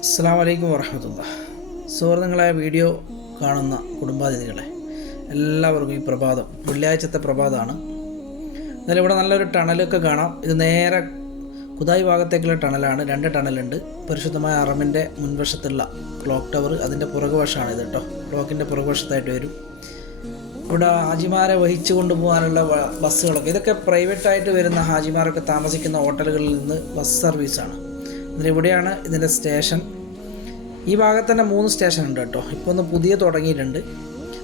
അസ്സലാമു അലൈക്കും വറഹ്മത്തുള്ളാഹി. സുഹൃത്തുക്കളായ വീഡിയോ കാണുന്ന കുടുംബാതിഥികളെ എല്ലാവർക്കും ഈ പ്രഭാതം വെള്ളിയാഴ്ചത്തെ പ്രഭാതമാണ്. എന്നാലും ഇവിടെ നല്ലൊരു ടണലൊക്കെ കാണാം. ഇത് നേരെ കുദായി ഭാഗത്തേക്കുള്ള ടണലാണ്. 2 ടണലുണ്ട്. പരിശുദ്ധമായ ഹറമിൻ്റെ മുൻവശത്തുള്ള ക്ലോക്ക് ടവർ അതിൻ്റെ പുറകുവശമാണ് ഇത് കേട്ടോ. ക്ലോക്കിൻ്റെ പുറകുവശത്തായിട്ട് വരും. ഇവിടെ ഹാജിമാരെ വഹിച്ചു കൊണ്ടുപോകാനുള്ള ബസ്സുകളൊക്കെ, ഇതൊക്കെ പ്രൈവറ്റായിട്ട് വരുന്ന ഹാജിമാരൊക്കെ താമസിക്കുന്ന ഹോട്ടലുകളിൽ നിന്ന് ബസ് സർവീസാണ്. ഇവിടെയാണ് ഇതിൻ്റെ സ്റ്റേഷൻ. ഈ ഭാഗത്ത് തന്നെ 3 സ്റ്റേഷൻ ഉണ്ട് കേട്ടോ. ഇപ്പോൾ ഒന്ന് പുതിയ തുടങ്ങിയിട്ടുണ്ട്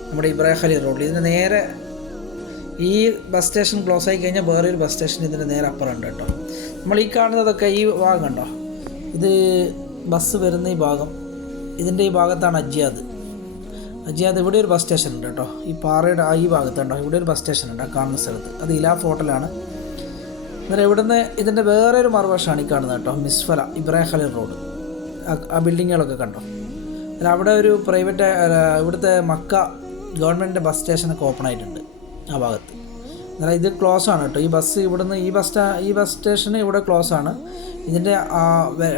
നമ്മുടെ ഇബ്രാഹിം ഖലീൽ റോഡിൽ. ഇതിന് നേരെ ഈ ബസ് സ്റ്റേഷൻ ക്ലോസ് ആയി കഴിഞ്ഞാൽ വേറൊരു ബസ് സ്റ്റേഷൻ ഇതിൻ്റെ നേരെ അപ്പുറമുണ്ട് കേട്ടോ. നമ്മൾ ഈ കാണുന്നതൊക്കെ ഈ ഭാഗം കണ്ടോ, ഇത് ബസ് വരുന്ന ഈ ഭാഗം, ഇതിൻ്റെ ഈ ഭാഗത്താണ് അജിയാദ്. ഇവിടെ ഒരു ബസ് സ്റ്റേഷൻ ഉണ്ട് കേട്ടോ. ഈ പാറയുടെ ഈ ഭാഗത്തുണ്ടോ, ഇവിടെ ഒരു ബസ് സ്റ്റേഷൻ ഉണ്ട് ആ കാണുന്ന സ്ഥലത്ത്. അത് ഇലാഫ് ഹോട്ടലാണ്. അന്നേരം ഇവിടുന്ന് ഇതിൻ്റെ വേറൊരു മറുവശമാണ് ഈ കാണുന്നത് കേട്ടോ, മിസ്ഫല ഇബ്രാഹിം ഖലീൽ റോഡ്. ആ ബിൽഡിങ്ങുകളൊക്കെ കണ്ടോ. അല്ല അവിടെ ഒരു പ്രൈവറ്റ് ഇവിടുത്തെ മക്ക ഗവൺമെൻറ്റിൻ്റെ ബസ് സ്റ്റേഷനൊക്കെ ഓപ്പൺ ആയിട്ടുണ്ട് ആ ഭാഗത്ത്. അന്നേരം ഇത് ക്ലോസ് ആണ് കേട്ടോ. ഈ ബസ് ഇവിടുന്ന് ഈ ബസ് സ്റ്റേഷന് ഇവിടെ ക്ലോസ് ആണ്. ഇതിൻ്റെ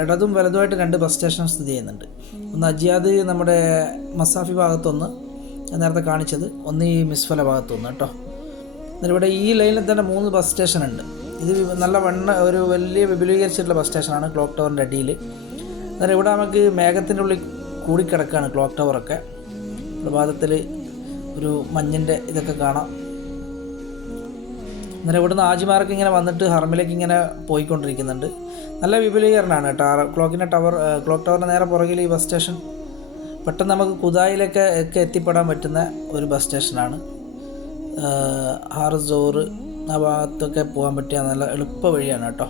ഇടതും വലതുമായിട്ട് 2 ബസ് സ്റ്റേഷൻ സ്ഥിതി ചെയ്യുന്നുണ്ട്. ഒന്ന് അജിയാദ് നമ്മുടെ മസാഫി ഭാഗത്തൊന്ന് നേരത്തെ കാണിച്ചത്, ഒന്ന് ഈ മിസ്ഫല ഭാഗത്തൊന്ന് കേട്ടോ. അന്നേരം ഇവിടെ ഈ ലൈനിൽ തന്നെ 3 ബസ് സ്റ്റേഷൻ ഉണ്ട്. ഇത് നല്ല ഒരു വലിയ വിപുലീകരിച്ചിട്ടുള്ള ബസ് സ്റ്റേഷനാണ് ക്ലോക്ക് ടവറിൻ്റെ അടിയിൽ. അന്നേരം ഇവിടെ നമുക്ക് മേഘത്തിൻ്റെ ഉള്ളിൽ കൂടിക്കിടക്കുകയാണ് ക്ലോക്ക് ടവറൊക്കെ. പ്രഭാതത്തിൽ ഒരു മഞ്ഞിൻ്റെ ഇതൊക്കെ കാണാം. അന്നേരം ഇവിടുന്ന് ഹാജിമാരൊക്കെ ഇങ്ങനെ വന്നിട്ട് ഹറമിലേക്ക് ഇങ്ങനെ പോയിക്കൊണ്ടിരിക്കുന്നുണ്ട്. നല്ല വിപുലീകരണമാണ് കേട്ടോ. ക്ലോക്ക് ടവറിൻ്റെ നേരെ പുറകിൽ ഈ ബസ് സ്റ്റേഷൻ. പെട്ടെന്ന് നമുക്ക് കുദായിലൊക്കെ എത്തിപ്പെടാൻ പറ്റുന്ന ഒരു ബസ് സ്റ്റേഷനാണ്. ഹാർസോർ ആ ഭാഗത്തൊക്കെ പോകാൻ പറ്റിയ നല്ല എളുപ്പ വഴിയാണ് കേട്ടോ.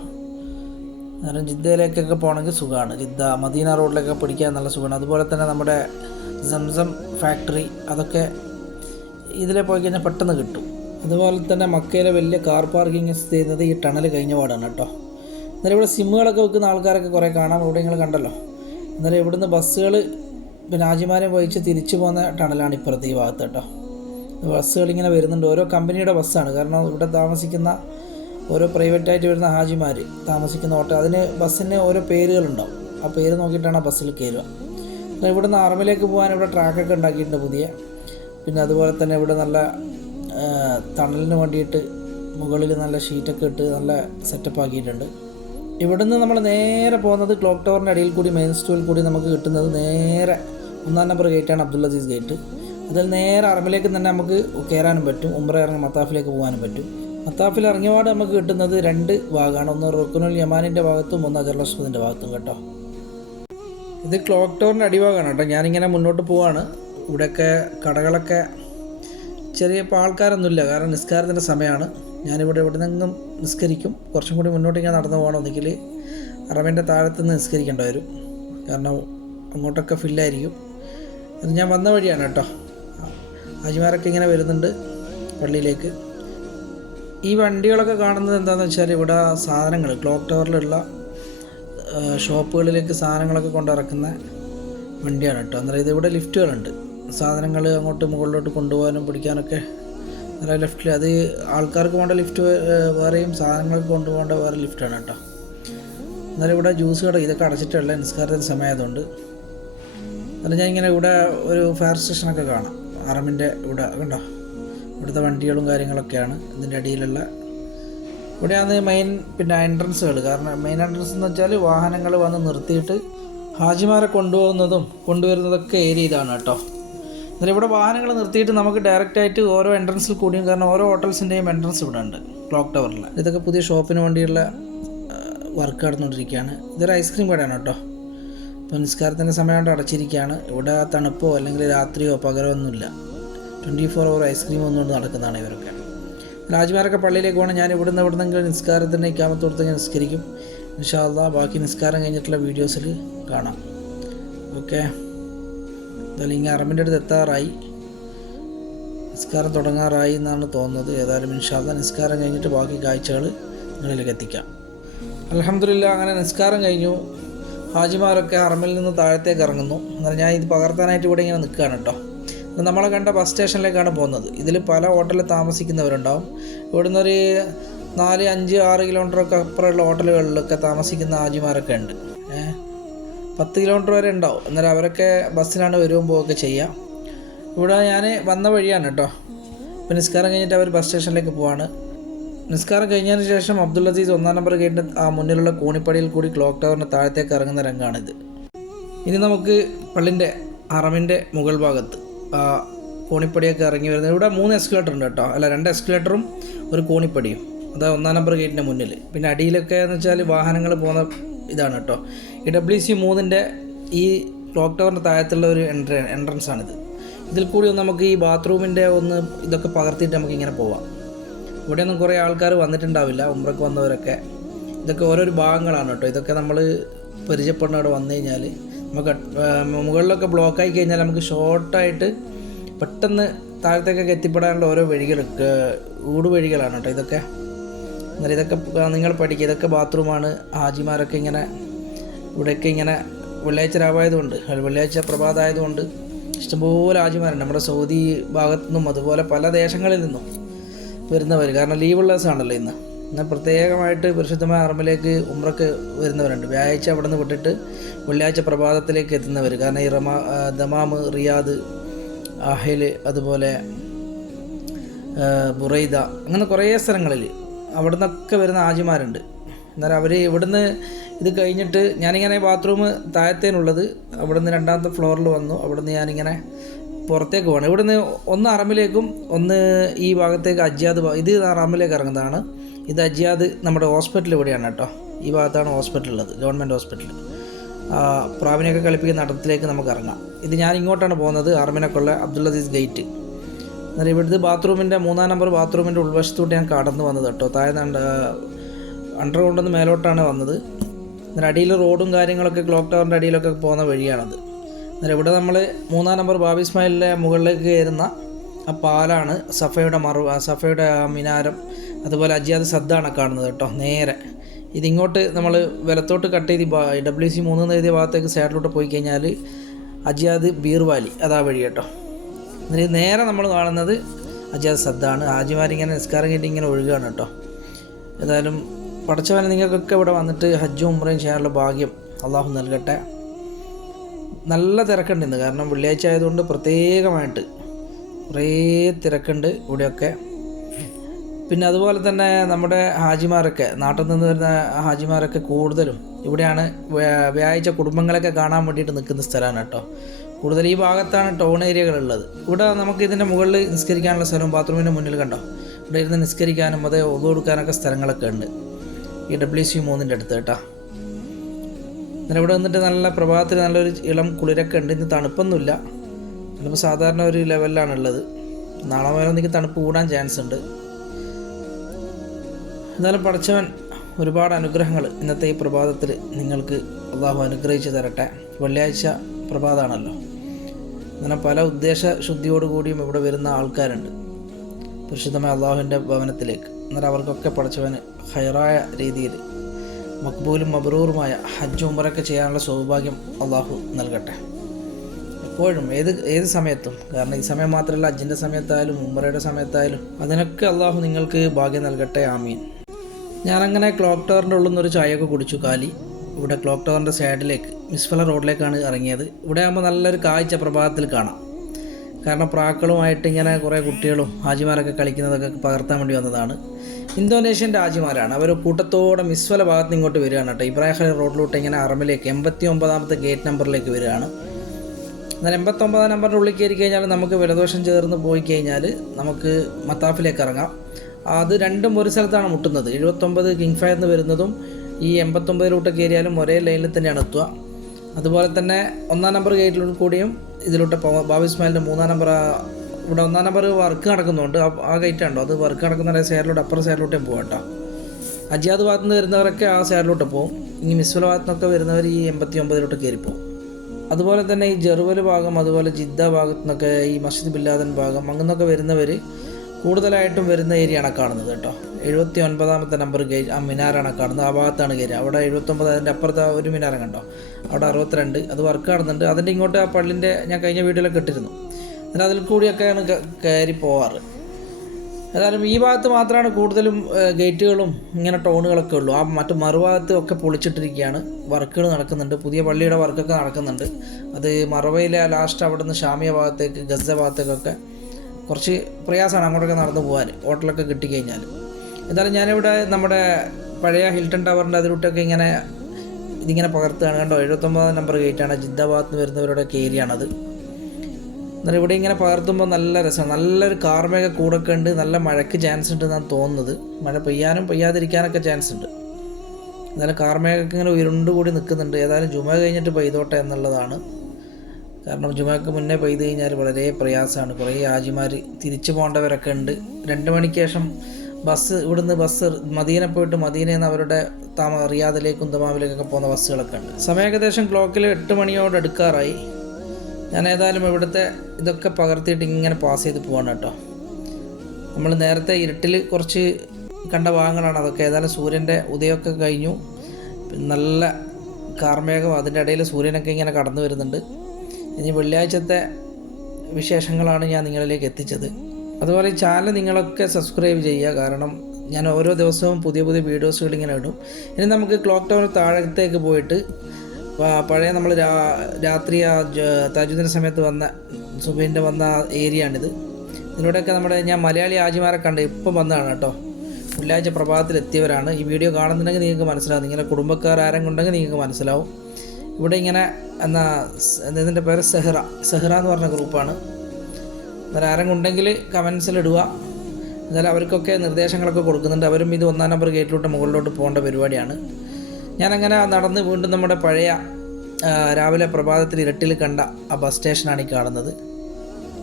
അന്നേരം ജിദ്ദയിലേക്കൊക്കെ പോകണമെങ്കിൽ സുഖമാണ്. ജിദ്ദ മദീന റോഡിലൊക്കെ പിടിക്കാൻ നല്ല സുഖമാണ്. അതുപോലെ തന്നെ നമ്മുടെ സംസം ഫാക്ടറി അതൊക്കെ ഇതിലെ പോയി കഴിഞ്ഞാൽ പെട്ടെന്ന് കിട്ടും. അതുപോലെ തന്നെ മക്കയിലെ വലിയ കാർ പാർക്കിംഗ് സ്ഥിതി ചെയ്യുന്നത് ഈ ടണൽ കഴിഞ്ഞ പാടാണ് കേട്ടോ. അന്നേരം ഇവിടെ സിമ്മുകളൊക്കെ വെക്കുന്ന ആൾക്കാരൊക്കെ കുറേ കാണാം. ഇവിടെ നിങ്ങൾ കണ്ടല്ലോ. അന്നേരം ഇവിടുന്ന് ബസ്സുകൾ പിന്നെ ഹാജിമാരെ വഹിച്ച് തിരിച്ചു പോകുന്ന ടണലാണ് ഇപ്പുറത്ത് ഈ ഭാഗത്ത് കേട്ടോ. ബസ്സുകളിങ്ങനെ വരുന്നുണ്ട്. ഓരോ കമ്പനിയുടെ ബസ്സാണ്. കാരണം ഇവിടെ താമസിക്കുന്ന ഓരോ പ്രൈവറ്റായിട്ട് വരുന്ന ഹാജിമാർ താമസിക്കുന്ന അതിന് ബസ്സിന് ഓരോ പേരുകളുണ്ടാവും. ആ പേര് നോക്കിയിട്ടാണ് ആ ബസ്സിൽ കയറുക. ഇവിടുന്ന് ഹറമിലേക്ക് പോകാൻ ഇവിടെ ട്രാക്കൊക്കെ ഉണ്ടാക്കിയിട്ടുണ്ട് പുതിയ. പിന്നെ അതുപോലെ തന്നെ ഇവിടെ നല്ല തണലിന് വേണ്ടിയിട്ട് മുകളിൽ നല്ല ഷീറ്റൊക്കെ ഇട്ട് നല്ല സെറ്റപ്പ് ആക്കിയിട്ടുണ്ട്. ഇവിടുന്ന് നമ്മൾ നേരെ പോകുന്നത് ക്ലോക്ക് ടവറിൻ്റെ അടിയിൽ കൂടി മെയിൻ സ്ട്രീറ്റിൽ കൂടി നമുക്ക് കിട്ടുന്നത് നേരെ 1-ാം നമ്പർ ഗേറ്റാണ്, അബ്ദുൽ അസീസ് ഗേറ്റ്. അതിൽ നേരെ ഹറമിലേക്ക് തന്നെ നമുക്ക് കയറാനും പറ്റും. ഉംറ ഇറങ്ങി മത്താഫിലേക്ക് പോകാനും പറ്റും. മത്താഫിൽ ഇറങ്ങിയപാട് നമുക്ക് കിട്ടുന്നത് 2 ഭാഗമാണ്. ഒന്ന് റുക്നുൽ യമാനിൻ്റെ ഭാഗത്തും ഒന്ന് ഹജറുൽ അസ്വദിൻ്റെ ഭാഗത്തും കേട്ടോ. ഇത് ക്ലോക്ക് ടവറിൻ്റെ അടിഭാഗമാണ് കേട്ടോ. ഞാനിങ്ങനെ മുന്നോട്ട് പോവാണ്. ഇവിടെയൊക്കെ കടകളൊക്കെ ചെറിയ ഇപ്പോൾ ആൾക്കാരൊന്നുമില്ല, കാരണം നിസ്കാരത്തിൻ്റെ സമയമാണ്. ഞാനിവിടെ നിന്നും നിസ്കരിക്കും. കുറച്ചും കൂടി മുന്നോട്ട് ഇങ്ങനെ നടന്നു പോകണം. ഒന്നെങ്കിൽ ഹറമിൻ്റെ താഴത്തുനിന്ന് നിസ്കരിക്കേണ്ടി വരും, കാരണം അങ്ങോട്ടൊക്കെ ഫില്ലായിരിക്കും. അത് ഞാൻ വന്ന വഴിയാണ് കേട്ടോ. ഹാജിമാരൊക്കെ ഇങ്ങനെ വരുന്നുണ്ട് പള്ളിയിലേക്ക്. ഈ വണ്ടികളൊക്കെ കാണുന്നത് എന്താണെന്ന് വെച്ചാൽ ഇവിടെ സാധനങ്ങൾ ക്ലോക്ക് ടവറിലുള്ള ഷോപ്പുകളിലേക്ക് സാധനങ്ങളൊക്കെ കൊണ്ടിറക്കുന്ന വണ്ടിയാണ് കേട്ടോ. അന്നേരം ഇതിവിടെ ലിഫ്റ്റുകളുണ്ട്. സാധനങ്ങൾ അങ്ങോട്ട് മുകളിലോട്ട് കൊണ്ടുപോകാനും പിടിക്കാനൊക്കെ നല്ല ലിഫ്റ്റിൽ. അത് ആൾക്കാർക്ക് പോകേണ്ട ലിഫ്റ്റ് വേറെയും സാധനങ്ങൾക്ക് കൊണ്ടുപോകേണ്ട വേറെ ലിഫ്റ്റാണ് കേട്ടോ. എന്നാലും ഇവിടെ ജ്യൂസ് കട ഇതൊക്കെ അടച്ചിട്ടുള്ള നിസ്കാരത്തിൻ്റെ സമയമായതുകൊണ്ട്. എന്നാലും ഞാൻ ഇങ്ങനെ ഇവിടെ ഒരു ഫയർ സ്റ്റേഷനൊക്കെ കാണാം ഹറമിൻ്റെ ഇവിടെ കണ്ടോ. ഇവിടുത്തെ വണ്ടികളും കാര്യങ്ങളൊക്കെയാണ് ഇതിൻ്റെ അടിയിലുള്ള. ഇവിടെയാണ് മെയിൻ എൻട്രൻസുകൾ. കാരണം മെയിൻ എൻട്രൻസ് എന്ന് വെച്ചാൽ വാഹനങ്ങൾ വന്ന് നിർത്തിയിട്ട് ഹാജിമാരെ കൊണ്ടുവരുന്നതൊക്കെ ഏരിയ ഇതാണ് കേട്ടോ. എന്നാൽ ഇവിടെ വാഹനങ്ങൾ നിർത്തിയിട്ട് നമുക്ക് ഡയറക്റ്റായിട്ട് ഓരോ എൻട്രൻസിൽ കൂടിയും, കാരണം ഓരോ ഹോട്ടൽസിൻ്റെയും എൻട്രൻസ് ഇവിടെ ഉണ്ട് ക്ലോക്ക് ടവറിൽ. ഇതൊക്കെ പുതിയ ഷോപ്പിന് വേണ്ടിയുള്ള വർക്ക് നടന്നുകൊണ്ടിരിക്കുകയാണ്. ഇതൊരു ഐസ്ക്രീം കടയാണ് കേട്ടോ. ഇപ്പോൾ നിസ്കാരത്തിൻ്റെ സമയം കൊണ്ട് അടച്ചിരിക്കുകയാണ്. ഇവിടെ തണുപ്പോ അല്ലെങ്കിൽ രാത്രിയോ പകരോ ഒന്നുമില്ല. 24 hour ഐസ്ക്രീം ഒന്നുകൊണ്ട് നടക്കുന്നതാണ് ഇവരൊക്കെ. ഹാജിമാരൊക്കെ പള്ളിയിലേക്ക് പോകണം. ഞാൻ ഇവിടുന്നെങ്കിലും നിസ്കാരത്തിൻ്റെ ഇക്കാമത്ത് കൊടുത്ത് നിസ്കരിക്കും ഇൻഷാ അല്ലാഹ്. ബാക്കി നിസ്കാരം കഴിഞ്ഞിട്ടുള്ള വീഡിയോസിൽ കാണാം. ഓക്കെ. എന്തായാലും ഇങ്ങനെ ഹറമിൻ്റെ അടുത്ത് എത്താറായി, നിസ്കാരം തുടങ്ങാറായി എന്നാണ് തോന്നുന്നത്. ഏതായാലും ഇൻഷാ അല്ലാഹ് നിസ്കാരം കഴിഞ്ഞിട്ട് ബാക്കി കാഴ്ചകൾ നിങ്ങളിലേക്ക് എത്തിക്കാം. അൽഹംദുലില്ലാഹ് അങ്ങനെ നിസ്കാരം കഴിഞ്ഞു. ഹാജിമാരൊക്കെ ഹറമിൽ നിന്ന് താഴത്തേക്ക് ഇറങ്ങുന്നു. എന്നാൽ ഞാൻ ഇത് പകർത്താനായിട്ട് ഇവിടെ ഇങ്ങനെ നിൽക്കുകയാണ് കേട്ടോ. നമ്മളെ കണ്ട ബസ് സ്റ്റേഷനിലേക്കാണ് പോകുന്നത്. ഇതിൽ പല ഹോട്ടലിൽ താമസിക്കുന്നവരുണ്ടാവും. ഇവിടുന്ന് ഒരു 4, 5, 6 കിലോമീറ്ററൊക്കെ അപ്പുറമുള്ള ഹോട്ടലുകളിലൊക്കെ താമസിക്കുന്ന ഹാജിമാരൊക്കെ ഉണ്ട്. 10 കിലോമീറ്റർ വരെ ഉണ്ടാവും. അന്നേരം അവരൊക്കെ ബസ്സിലാണ് വരുമ്പോൾ പോവുകയൊക്കെ ചെയ്യുക. ഇവിടെ ഞാൻ വന്ന വഴിയാണ് കേട്ടോ. ഇപ്പോൾ നിസ്കാരം കഴിഞ്ഞിട്ട് അവർ ബസ് സ്റ്റേഷനിലേക്ക് പോവാണ്. നിസ്കാരം കഴിഞ്ഞതിന് ശേഷം അബ്ദുൽ അസീസ് 1-ാം നമ്പർ ഗേറ്റിൻ്റെ ആ മുന്നിലുള്ള കോണിപ്പടിയിൽ കൂടി ക്ലോക്ക് ടവറിൻ്റെ താഴത്തേക്ക് ഇറങ്ങുന്ന രംഗമാണിത്. ഇനി നമുക്ക് പള്ളിൻ്റെ ഹറമിൻ്റെ മുകൾ ഭാഗത്ത് ആ കോണിപ്പടിയൊക്കെ ഇറങ്ങി വരുന്നത്. ഇവിടെ 3 എസ്കലേറ്റർ ഉണ്ട് കേട്ടോ. അല്ല, 2 എസ്കലേറ്ററും ഒരു കോണിപ്പടിയും. അത് 1-ാം നമ്പർ ഗേറ്റിൻ്റെ മുന്നിൽ. പിന്നെ അടിയിലൊക്കെ എന്ന് വെച്ചാൽ വാഹനങ്ങൾ പോകുന്ന ഇതാണ് കേട്ടോ. ഈ WC3 ഈ ക്ലോക്ക് ടവറിൻ്റെ താഴത്തുള്ള ഒരു എൻട്രൻസ് ആണിത്. ഇതിൽ കൂടി നമുക്ക് ഈ ബാത്റൂമിൻ്റെ ഇതൊക്കെ പകർത്തിയിട്ട് നമുക്ക് ഇങ്ങനെ പോവാം. ഇവിടെയൊന്നും കുറേ ആൾക്കാർ വന്നിട്ടുണ്ടാവില്ല, ഉംറയ്ക്ക് വന്നവരൊക്കെ. ഇതൊക്കെ ഓരോരോ ഭാഗങ്ങളാണ് കേട്ടോ. ഇതൊക്കെ നമ്മൾ പരിചയപ്പെടുന്ന അവിടെ വന്നു കഴിഞ്ഞാൽ നമുക്ക് മുകളിലൊക്കെ ബ്ലോക്കായി കഴിഞ്ഞാൽ നമുക്ക് ഷോർട്ടായിട്ട് പെട്ടെന്ന് താഴത്തേക്കൊക്കെ എത്തിപ്പെടാനുള്ള ഓരോ ഊടുവഴികളാണ് കേട്ടോ ഇതൊക്കെ. എന്നാൽ ഇതൊക്കെ നിങ്ങൾ പഠിക്കുക. ഇതൊക്കെ ബാത്റൂമാണ്. ഹാജിമാരൊക്കെ ഇങ്ങനെ ഇവിടെയൊക്കെ ഇങ്ങനെ വെള്ളിയാഴ്ച രാവായതുകൊണ്ട്, വെള്ളിയാഴ്ച പ്രഭാതമായതുകൊണ്ട് ഇഷ്ടംപോലെ ഹാജിമാരുണ്ട്. നമ്മുടെ സൗദി ഭാഗത്തു നിന്നും അതുപോലെ പല ദേശങ്ങളിൽ നിന്നും വരുന്നവർ. കാരണം ലീവുള്ള ദിവസമാണല്ലോ ഇന്ന് പ്രത്യേകമായിട്ട് പരിശുദ്ധമായ ഹറമിലേക്ക് ഉംറയ്ക്ക് വരുന്നവരുണ്ട്. വ്യാഴാഴ്ച അവിടെ നിന്ന് വിട്ടിട്ട് വെള്ളിയാഴ്ച പ്രഭാതത്തിലേക്ക് എത്തുന്നവർ. കാരണം ഈ ദമാം, റിയാദ്, അഹിൽ, അതുപോലെ ബുറൈദ, അങ്ങനെ കുറേ സ്ഥലങ്ങളിൽ അവിടെ നിന്നൊക്കെ വരുന്ന ഹാജിമാരുണ്ട്. എന്നാൽ അവർ ഇവിടുന്ന് ഇത് കഴിഞ്ഞിട്ട് ഞാനിങ്ങനെ ബാത്റൂം താഴത്തേനുള്ളത് അവിടെ നിന്ന് 2-ാമത്തെ ഫ്ലോറിൽ വന്നു. അവിടെ നിന്ന് ഞാനിങ്ങനെ പുറത്തേക്ക് പോകണം. ഇവിടുന്ന് ഒന്ന് ഹറമിലേക്കും ഒന്ന് ഈ ഭാഗത്തേക്ക് അജ്യാദ്. ഇത് ഹറമിലേക്ക് ഇറങ്ങുന്നതാണ്. ഇത് അജ്യാദ് നമ്മുടെ ഹോസ്പിറ്റൽ ഇവിടെയാണ് കേട്ടോ. ഈ ഭാഗത്താണ് ഹോസ്പിറ്റൽ ഉള്ളത്, ഗവൺമെൻറ് ഹോസ്പിറ്റൽ. പ്രാവിനെയൊക്കെ കളിപ്പിക്കുന്ന നടത്തിലേക്ക് നമുക്ക് ഇറങ്ങാം. ഇത് ഞാൻ ഇങ്ങോട്ടാണ് പോകുന്നത്, ഹറമിനൊക്കെ ഉള്ള അബ്ദുൽ അസീസ് ഗേറ്റ്. എന്നാൽ ഇവിടുത്തെ ബാത്റൂമിൻ്റെ 3-ാം നമ്പർ ബാത്റൂമിൻ്റെ ഉൾവശത്തോട്ട് ഞാൻ കടന്നു വന്നത് കേട്ടോ. താഴെ അണ്ടർഗ്രൗണ്ടിൽ നിന്ന് മേലോട്ടാണ് വന്നത്. എന്നാൽ അടിയിൽ റോഡും കാര്യങ്ങളൊക്കെ ക്ലോക്ക് ടവറിൻ്റെ അടിയിലൊക്കെ പോകുന്ന വഴിയാണത്. എന്നാൽ ഇവിടെ നമ്മൾ 3-ാം നമ്പർ ബാബി ഇസ്മായിലിൻ്റെ മുകളിലേക്ക് കയറുന്ന ആ പാലാണ് സഫയുടെ ആ മിനാരം, അതുപോലെ അജ്യാദ് സദ്ദാണ് കാണുന്നത് കേട്ടോ. നേരെ ഇതിങ്ങോട്ട് നമ്മൾ വലത്തോട്ട് കട്ട് ചെയ്ത് WC3 എന്ന് എഴുതിയ ഭാഗത്തേക്ക് സൈഡിലോട്ട് പോയി കഴിഞ്ഞാൽ അജ്യാദ് ബീർ വാലി, അതാ വഴി കേട്ടോ. എന്നിട്ട് നേരെ നമ്മൾ കാണുന്നത് അജ്യാദ് സദ്ദാണ്. ഹാജിമാരിങ്ങനെ നിസ്കാരം കഴിഞ്ഞിട്ട് ഇങ്ങനെ ഒഴുകുകയാണ് കേട്ടോ. ഏതായാലും പടച്ചവനെ നിങ്ങൾക്കൊക്കെ ഇവിടെ വന്നിട്ട് ഹജ്ജും ഉംറയും ചെയ്യാനുള്ള ഭാഗ്യം അള്ളാഹു നൽകട്ടെ. നല്ല തിരക്കുണ്ട് ഇന്ന്. കാരണം വെള്ളിയാഴ്ച ആയതുകൊണ്ട് പ്രത്യേകമായിട്ട് കുറേ തിരക്കുണ്ട് ഇവിടെയൊക്കെ. പിന്നെ അതുപോലെ തന്നെ നമ്മുടെ ഹാജിമാരൊക്കെ, നാട്ടിൽ നിന്ന് വരുന്ന ഹാജിമാരൊക്കെ കൂടുതലും ഇവിടെയാണ് വ്യാഴാഴ്ച കുടുംബങ്ങളൊക്കെ കാണാൻ വേണ്ടിയിട്ട് നിൽക്കുന്ന സ്ഥലമാണ് കേട്ടോ. കൂടുതൽ ഈ ഭാഗത്താണ് ടൗൺ ഏരിയകളുള്ളത്. ഇവിടെ നമുക്ക് ഇതിൻ്റെ മുകളിൽ നിസ്കരിക്കാനുള്ള സ്ഥലവും ബാത്റൂമിൻ്റെ മുന്നിൽ കണ്ടോ. ഇവിടെ ഇരുന്ന് നിസ്കരിക്കാനും അത് ഒതു കൊടുക്കാനൊക്കെ സ്ഥലങ്ങളൊക്കെ ഉണ്ട് ഈ WC3 അടുത്ത് കേട്ടോ. എന്നാൽ ഇവിടെ വന്നിട്ട് നല്ല പ്രഭാതത്തിൽ നല്ലൊരു ഇളം കുളിരൊക്കെ ഉണ്ട്. ഇന്ന് തണുപ്പൊന്നുമില്ല, തണുപ്പ് സാധാരണ ഒരു ലെവലിലാണുള്ളത്. നാളെ മുതൽ എനിക്ക് തണുപ്പ് കൂടാൻ ചാൻസ് ഉണ്ട്. എന്നാലും പടച്ചവൻ ഒരുപാട് അനുഗ്രഹങ്ങൾ ഇന്നത്തെ ഈ പ്രഭാതത്തിൽ നിങ്ങൾക്ക് അള്ളാഹു അനുഗ്രഹിച്ച് തരട്ടെ. വെള്ളിയാഴ്ച പ്രഭാതമാണല്ലോ. അങ്ങനെ പല ഉദ്ദേശ ശുദ്ധിയോടുകൂടിയും ഇവിടെ വരുന്ന ആൾക്കാരുണ്ട് പരിശുദ്ധമായ അള്ളാഹുവിൻ്റെ ഭവനത്തിലേക്ക്. എന്നാൽ അവർക്കൊക്കെ പടച്ചവന് ഹൈറായ രീതിയിൽ മക്ബൂലും മബ്രൂറുമായ ഹജ്ജ് ഉംറയൊക്കെ ചെയ്യാനുള്ള സൗഭാഗ്യം അള്ളാഹു നൽകട്ടെ. എപ്പോഴും ഏത് സമയത്തും. കാരണം ഈ സമയം മാത്രമല്ല, ഹജ്ജിൻ്റെ സമയത്തായാലും ഉംറയുടെ സമയത്തായാലും അതിനൊക്കെ അള്ളാഹു നിങ്ങൾക്ക് ഭാഗ്യം നൽകട്ടെ. ആമീൻ. ഞാനങ്ങനെ ക്ലോക്ക് ടവറിൻ്റെ ഉള്ളിൽ നിന്നൊരു ചായയൊക്കെ കുടിച്ചു കാലി. ഇവിടെ ക്ലോക്ക് ടവറിൻ്റെ സൈഡിലേക്ക് മിസ്ഫല റോഡിലേക്കാണ് ഇറങ്ങിയത്. ഇവിടെ ആകുമ്പോൾ നല്ലൊരു കാഴ്ച പ്രഭാതത്തിൽ കാണാം. കാരണം പ്രാക്കളുമായിട്ട് ഇങ്ങനെ കുറേ കുട്ടികളും ഹാജിമാരൊക്കെ കളിക്കുന്നതൊക്കെ പകർത്താൻ വേണ്ടി വന്നതാണ്. ഇന്തോനേഷ്യൻ്റെ ഹാജിമാരാണ്. അവർ കൂട്ടത്തോടെ മിസ്ഫല ഭാഗത്ത് നിന്ന് ഇങ്ങോട്ട് വരികയാണ് കേട്ടോ. ഇബ്രാഹിം റോഡിലോട്ട് ഇങ്ങനെ ഹറമിലേക്ക് 89-ാമത്തെ ഗേറ്റ് നമ്പറിലേക്ക് വരികയാണ്. എന്നാൽ 89-ാം നമ്പറിൻ്റെ ഉള്ളിൽ കയറി കഴിഞ്ഞാൽ നമുക്ക് വലദോഷം ചേർന്ന് പോയി കഴിഞ്ഞാൽ നമുക്ക് മത്താഫിലേക്ക് ഇറങ്ങാം. അത് രണ്ടും ഒരു സ്ഥലത്താണ് മുട്ടുന്നത്. 79 കിങ് ഫയർ എന്ന് വരുന്നതും ഈ 89 കയറിയാലും ഒരേ ലൈനിൽ തന്നെയാണ് എത്തുക. അതുപോലെ തന്നെ 1-ാം നമ്പർ ഗേറ്റിലൂടെ കൂടിയും ഇതിലോട്ട് ബാബി ഇസ്മായിലിൻ്റെ 3-ാം നമ്പർ, ഇവിടെ 1-ാം നമ്പർ വർക്ക് നടക്കുന്നുണ്ട്. ആ ഗേറ്റ് ഉണ്ടോ, അത് വർക്ക് നടക്കുന്ന സൈഡിലോട്ട് അപ്പുറം സൈഡിലോട്ടേ പോകും കേട്ടോ. അജ്യാദ് ഭാഗത്തു നിന്ന് വരുന്നവരൊക്കെ ആ സൈഡിലോട്ട് പോകും. ഇനി മിസ്വല ഭാഗത്തു നിന്നൊക്കെ വരുന്നവർ ഈ 89 കയറിപ്പോകും. അതുപോലെ തന്നെ ഈ ജെറുവൽ ഭാഗം, അതുപോലെ ജിദ്ദ ഭാഗത്തു നിന്നൊക്കെ ഈ മസ്ജിദ് ബില്ലാദൻ ഭാഗം അങ്ങനെയൊക്കെ വരുന്നവർ കൂടുതലായിട്ടും വരുന്ന ഏരിയയാണ് കാണുന്നത് കേട്ടോ. 79-ാമത്തെ നമ്പർ ഗേറ്റ് ആ മിനാറാണ് കാണുന്നത്. ആ ഭാഗത്താണ് കയറി. അവിടെ 79, അതിൻ്റെ അപ്പുറത്തെ ഒരു മിനാരം കണ്ടോ, അവിടെ 62, അത് വർക്ക് നടന്നുണ്ട്. അതിൻ്റെ ഇങ്ങോട്ട് ആ പള്ളിൻ്റെ ഞാൻ കഴിഞ്ഞ വീട്ടിലൊക്കെ ഇട്ടിരുന്നു. എന്നാൽ അതിൽ കൂടിയൊക്കെയാണ് കയറി പോവാറ്. ഏതായാലും ഈ ഭാഗത്ത് മാത്രമാണ് കൂടുതലും ഗേറ്റുകളും ഇങ്ങനെ ടൗണുകളൊക്കെ ഉള്ളൂ. ആ മറുഭാഗത്ത് ഒക്കെ പൊളിച്ചിട്ടിരിക്കുകയാണ്, വർക്കുകൾ നടക്കുന്നുണ്ട്, പുതിയ പള്ളിയുടെ വർക്കൊക്കെ നടക്കുന്നുണ്ട്. അത് മറവയിലെ ലാസ്റ്റ് അവിടെ നിന്ന് ഷാമിയ ഭാഗത്തേക്ക് ഗസ ഭാഗത്തേക്കൊക്കെ കുറച്ച് പ്രയാസമാണ് അങ്ങോട്ടൊക്കെ നടന്നു പോകാൻ, ഹോട്ടലൊക്കെ കിട്ടിക്കഴിഞ്ഞാൽ. എന്തായാലും ഞാനിവിടെ നമ്മുടെ പഴയ ഹിൽട്ടൺ ടവറിൻ്റെ അതിലൂട്ടൊക്കെ ഇതിങ്ങനെ പകർത്തുകയാണ്. കണ്ടോ, 79 നമ്പർ ഗേറ്റാണ്, ജിദ്ദ ഭാഗത്ത് നിന്ന് വരുന്നവരുടെയൊക്കെ ഏരിയ ആണത്. എന്നാലും ഇവിടെ ഇങ്ങനെ പകർത്തുമ്പോൾ നല്ല രസമാണ്. നല്ലൊരു കാർമേഘ കൂടൊക്കെ ഉണ്ട്, നല്ല മഴയ്ക്ക് ചാൻസ് ഉണ്ട് എന്നാണ് തോന്നുന്നത്. മഴ പെയ്യാനും പെയ്യാതിരിക്കാനൊക്കെ ചാൻസ് ഉണ്ട്. എന്നാലും കാർമേഘമൊക്കെ ഇങ്ങനെ ഉരുണ്ടുകൂടി നിൽക്കുന്നുണ്ട്. ഏതായാലും ജുമ കഴിഞ്ഞിട്ട് പെയ്തോട്ടെ എന്നുള്ളതാണ്. കാരണം ജുമയ്ക്ക് മുന്നേ പെയ്ത് കഴിഞ്ഞാൽ വളരെ പ്രയാസമാണ്. കുറേ ഹാജിമാർ തിരിച്ചു പോകേണ്ടവരൊക്കെ ഉണ്ട്. 2 മണിക്ക് ശേഷം ഇവിടുന്ന് ബസ് മദീന പോയിട്ട് മദീനയിൽ നിന്ന് അവരുടെ റിയാദിലേക്കും ദമാമിലേക്കൊക്കെ പോകുന്ന ബസ്സുകളൊക്കെ ഉണ്ട്. സമയം ഏകദേശം ക്ലോക്കിൽ 8 മണിയോട് അടുക്കാറായി. ഞാൻ ഏതായാലും ഇവിടുത്തെ ഇതൊക്കെ പകർത്തിയിട്ട് ഇങ്ങനെ പാസ് ചെയ്ത് പോവാണ് കേട്ടോ. നമ്മൾ നേരത്തെ ഇരുട്ടിൽ കുറച്ച് കണ്ട ഭാഗങ്ങളാണ് അതൊക്കെ. ഏതായാലും സൂര്യൻ്റെ ഉദയമൊക്കെ കഴിഞ്ഞു, നല്ല കാർമേഘം, അതിൻ്റെ ഇടയിൽ സൂര്യനൊക്കെ ഇങ്ങനെ കടന്നു വരുന്നുണ്ട്. ഇനി വെള്ളിയാഴ്ചത്തെ വിശേഷങ്ങളാണ് ഞാൻ നിങ്ങളിലേക്ക് എത്തിച്ചത്. അതുപോലെ ഈ ചാനൽ നിങ്ങളൊക്കെ സബ്സ്ക്രൈബ് ചെയ്യുക, കാരണം ഞാൻ ഓരോ ദിവസവും പുതിയ പുതിയ വീഡിയോസുകൾ ഇങ്ങനെ ഇടും. ഇനി നമുക്ക് ക്ലോക്ക് ടവർ താഴത്തേക്ക് പോയിട്ട് പഴയ നമ്മൾ രാത്രി താജുദ്ദീൻ സമയത്ത് വന്ന സുബൈൻ്റെ വന്ന ഏരിയയാണിത്. ഇതിലൂടെയൊക്കെ ഞാൻ മലയാളി ഹാജിമാരെ കണ്ട് ഇപ്പം വന്നതാണ് കേട്ടോ. വെള്ളിയാഴ്ച പ്രഭാതത്തിലെത്തിയവരാണ്. ഈ വീഡിയോ കാണുന്നുണ്ടെങ്കിൽ നിങ്ങൾക്ക് മനസ്സിലാവും, നിങ്ങളുടെ കുടുംബക്കാർ ആരെങ്കിലും ഉണ്ടെങ്കിൽ നിങ്ങൾക്ക് മനസ്സിലാവും. ഇവിടെ ഇങ്ങനെ ഇതിൻ്റെ പേര് സെഹ്റ എന്ന് പറഞ്ഞ ഗ്രൂപ്പാണ്. അന്നേരം ആരെങ്കിലും ഉണ്ടെങ്കിൽ കമൻസിലിടുക. എന്നാലും അവർക്കൊക്കെ നിർദ്ദേശങ്ങളൊക്കെ കൊടുക്കുന്നുണ്ട്. അവരും ഇത് 1-ാം നമ്പർ ഗേറ്റിലോട്ട് മുകളിലോട്ട് പോകേണ്ട പരിപാടിയാണ്. ഞാനങ്ങനെ നടന്ന് വീണ്ടും നമ്മുടെ പഴയ രാവിലെ പ്രഭാതത്തിൽ ഇരട്ടിൽ കണ്ട ആ ബസ് സ്റ്റേഷനാണ് ഈ കാണുന്നത്.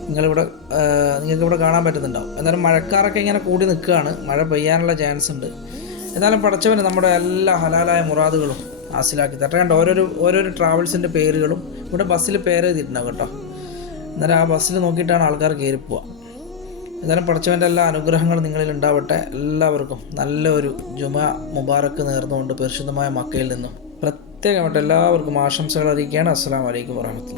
നിങ്ങൾക്കിവിടെ കാണാൻ പറ്റുന്നുണ്ടാവും. എന്നാലും മഴക്കാറൊക്കെ ഇങ്ങനെ കൂടി നിൽക്കുകയാണ്, മഴ പെയ്യാനുള്ള ചാൻസ് ഉണ്ട്. എന്നാലും പടച്ചവന് നമ്മുടെ എല്ലാ ഹലാലായ മുറാദുകളും ഹാസിലാക്കി തട്ടെ. കണ്ടോ, ഓരോരോ ട്രാവൽസിൻ്റെ പേരുകളും ഇവിടെ ബസ്സിൽ പേര് എഴുതിയിട്ടുണ്ടാവും കേട്ടോ. എന്നാലും ആ ബസ്സിൽ നോക്കിയിട്ടാണ് ആൾക്കാർ കയറി പോവുക. എന്നാലും പടച്ചവൻ്റെ എല്ലാ അനുഗ്രഹങ്ങളും നിങ്ങളിൽ ഉണ്ടാവട്ടെ. എല്ലാവർക്കും നല്ലൊരു ജുമ മുബാറക്ക് നേർന്നുകൊണ്ട് പരിശുദ്ധമായ മക്കയിൽ നിന്നും പ്രത്യേകമായിട്ട് എല്ലാവർക്കും ആശംസകൾ അറിയിക്കുകയാണ്. അസ്സലാമു അലൈക്കും വറഹ്മത്തുള്ളാഹി.